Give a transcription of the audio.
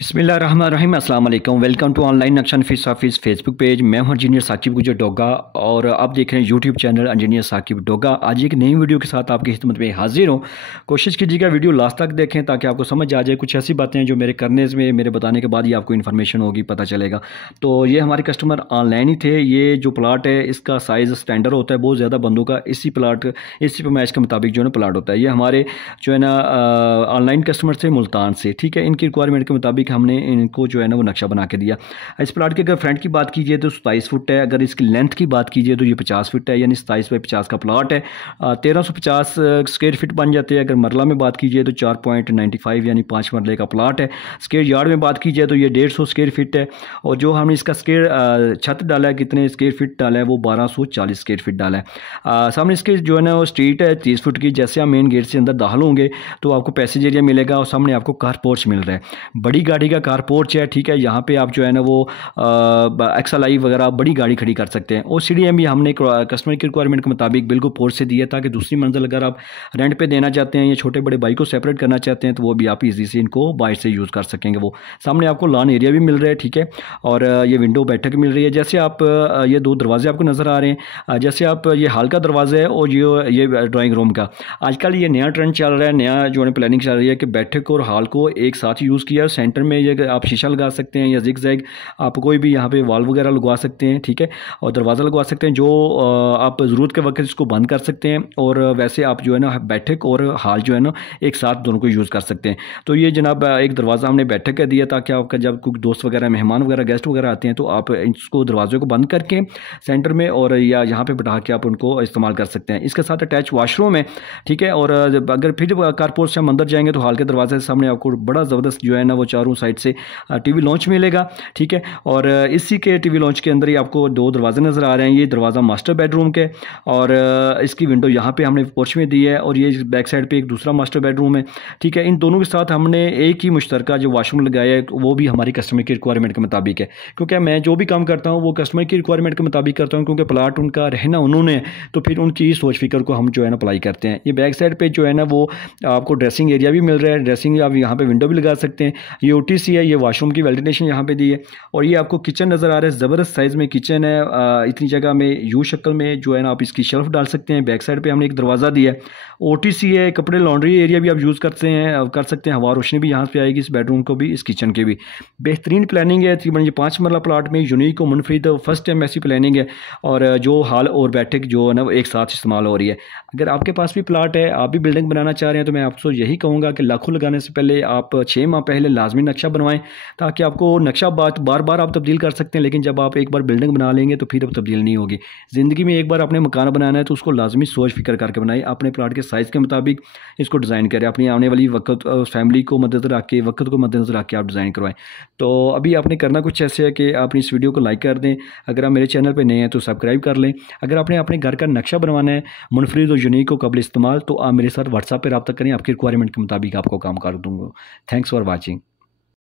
बिस्मिल्लाहिर्रहमानिर्रहीम अस्सलाम वालेकुम। वेलकम टू ऑनलाइन नक्शा नफीस ऑफिस फेसबुक पेज। मैं हूं इंजीनियर साकिब गुजर डोगा और आप देख रहे हैं YouTube channel engineer Saqib Doga. आज एक नई वीडियो के साथ आपकी खिदमत में हाजिर हूं। कोशिश कीजिएगा वीडियो लास्ट तक देखें ताकि आपको समझ आ जाए। कुछ ऐसी बातें जो मेरे करने में मेरे बताने के बाद ही आपको इन्फॉर्मेशन होगी, पता चलेगा। तो ये हमारे कस्टमर ऑनलाइन ही थे। ये जो प्लाट है इसका साइज़ स्टैंडर्ड होता है बहुत ज़्यादा बंदों का। इसी पैमाइश के मुताबिक जो है ना प्लाट होता है। ये हमारे जो है ना ऑनलाइन कस्टमर से मुल्तान से, ठीक है। इनकी रिक्वायरमेंट के मुताबिक हमने इनको जो है ना वो नक्शा बना के दिया। इस प्लाट की अगर फ्रंट की बात कीजिए तो 27 फुट है। अगर इसकी लेंथ की बात कीजिए तो ये 50 फुट है, यानी 27 बाई 50 का प्लाट है। 1350 स्क्वायर फीट बन जाते हैं। अगर मरला में बात कीजिए तो 4.95 यानी 5 मरले का प्लाट है। स्क्वायर यार्ड में बात कीजिए तो ये 150 स्क्वायर फीट है। और जो हमने इसका स्क्वायर छत डाला है, कितने स्क्वायर फीट डाला है, वो 1240 स्क्वायर फीट डाला है। सामने इसके जो है ना वो स्ट्रीट है 30 फुट की। जैसे आप मेन गेट से अंदर दाखिल होंगे तो आपको पैसेज एरिया मिलेगा और सामने आपको कार पोर्च मिल रहा है। बड़ी गाड़ी का कार पोर्च है, ठीक है। यहाँ पे आप जो है ना वो XLI वगैरह बड़ी गाड़ी खड़ी कर सकते हैं। और सीढ़ियाँ भी हमने कस्टमर की रिक्वायरमेंट के मुताबिक बिल्कुल पोर्च से दी है ताकि दूसरी मंजिल अगर आप रेंट पे देना चाहते हैं या छोटे बड़े बाइक को सेपरेट करना चाहते हैं तो वो भी आप इजी से इनको बाइक से यूज़ कर सकेंगे। वो सामने आपको लॉन एरिया भी मिल रहा है, ठीक है। और ये विंडो बैठक मिल रही है। जैसे आप ये दो दरवाजे आपको नज़र आ रहे हैं। जैसे आप ये हॉल का दरवाज़ा है और ये ड्राइंग रूम का। आजकल ये नया ट्रेंड चल रहा है, नया जो है प्लानिंग चल रही है कि बैठक और हॉल को एक साथ यूज़ किया। सेंटर में ये आप शीशा लगा सकते हैं या जिग जैग आप कोई भी यहाँ पे वॉल वगैरह लगवा सकते हैं, ठीक है। और दरवाज़ा लगवा सकते हैं जो आप ज़रूरत के वक्त इसको बंद कर सकते हैं। और वैसे आप जो है ना बैठक और हॉल जो है ना एक साथ दोनों को यूज़ कर सकते हैं। तो ये जनाब एक दरवाज़ा हमने बैठक का दिया ताकि आपका जब कोई दोस्त वगैरह मेहमान वगैरह गेस्ट वगैरह आते हैं तो आप इसको दरवाजे को बंद करके सेंटर में और या यहाँ पे बैठा के आप उनको इस्तेमाल कर सकते हैं। इसके साथ अटैच वॉशरूम है, ठीक है। और अगर फिर कारपोर्ट से हम अंदर जाएंगे तो हॉल के दरवाजे के सामने आपको बड़ा ज़बरदस्त जो है ना वो चारों साइड से टीवी लॉन्च मिलेगा, ठीक है। और इसी के टीवी लॉन्च के अंदर ही आपको दो दरवाजे नज़र आ रहे हैं। ये दरवाज़ा मास्टर बेडरूम के और इसकी विंडो यहाँ पे हमने पोर्च में दी है और ये बैक साइड पे एक दूसरा मास्टर बेडरूम है, ठीक है। इन दोनों के साथ हमने एक ही मुश्तरका जो वॉशरूम लगाया है वो भी हमारी कस्टमर की रिक्वायरमेंट के मुताबिक है। क्योंकि मैं जो भी काम करता हूँ वो कस्टमर की रिक्वायरमेंट के मुताबिक करता हूँ, क्योंकि प्लाट उनका रहना उन्होंने, तो फिर उनकी सोच फिक्र को हम जो है ना अप्लाई करते हैं। ये बैक साइड पर जो है ना वो आपको ड्रेसिंग एरिया भी मिल रहा है। ड्रेसिंग आप यहाँ पर विंडो भी लगा सकते हैं। ये OTC है, ये वॉशरूम की वेंटिलेशन यहाँ पे दी है। और ये आपको किचन नज़र आ रहा है, ज़बरदस्त साइज़ में किचन है। इतनी जगह में यू शक्ल में जो है ना आप इसकी शेल्फ डाल सकते हैं। बैक साइड पे हमने एक दरवाज़ा दिया है। OTC है, कपड़े लॉन्ड्री एरिया भी आप यूज़ कर सकते हैं। हवा रोशनी भी यहाँ पे आएगी इस बेडरूम को भी, इस किचन के भी। बेहतरीन प्लानिंग है। तकरीबन ये 5 मरला प्लाट में यूनिक और मुनफरिद फर्स्ट टाइम ऐसी प्लानिंग है। और जो हॉल और बैठक जो है ना वो एक साथ इस्तेमाल हो रही है। अगर आपके पास भी प्लाट है, आप भी बिल्डिंग बनाना चाह रहे हैं, तो मैं आपसे यही कहूँगा कि लाखों लगाने से पहले आप 6 माह पहले लाजमी नक्शा बनवाएं ताकि आपको नक्शा बार बार आप तब्दील कर सकते हैं। लेकिन जब आप एक बार बिल्डिंग बना लेंगे तो फिर अब तब्दील नहीं होगी। ज़िंदगी में एक बार अपने मकान बनाना है तो उसको लाजमी सोच फिक्र करके बनाएं। अपने प्लाट के साइज़ के मुताबिक इसको डिज़ाइन करें। अपनी आने वाली वक्त फैमिली को मद्देनज़र रख के, वक्त को मद्देनज़र रख के आप डिज़ाइन करवाएं। तो अभी आपने करना कुछ ऐसे है कि आप इस वीडियो को लाइक कर दें। अगर आप मेरे चैनल पर नए हैं तो सब्सक्राइब कर लें। अगर आपने अपने घर का नक्शा बनवाना है मुनफरिद और यूनिक और काबिल इस्तेमाल, तो आप मेरे साथ व्हाट्सएप पर रब्ता करें। आपकी रिक्वायरमेंट के मुताबिक आपको काम कर दूँगा। Thanks for watching.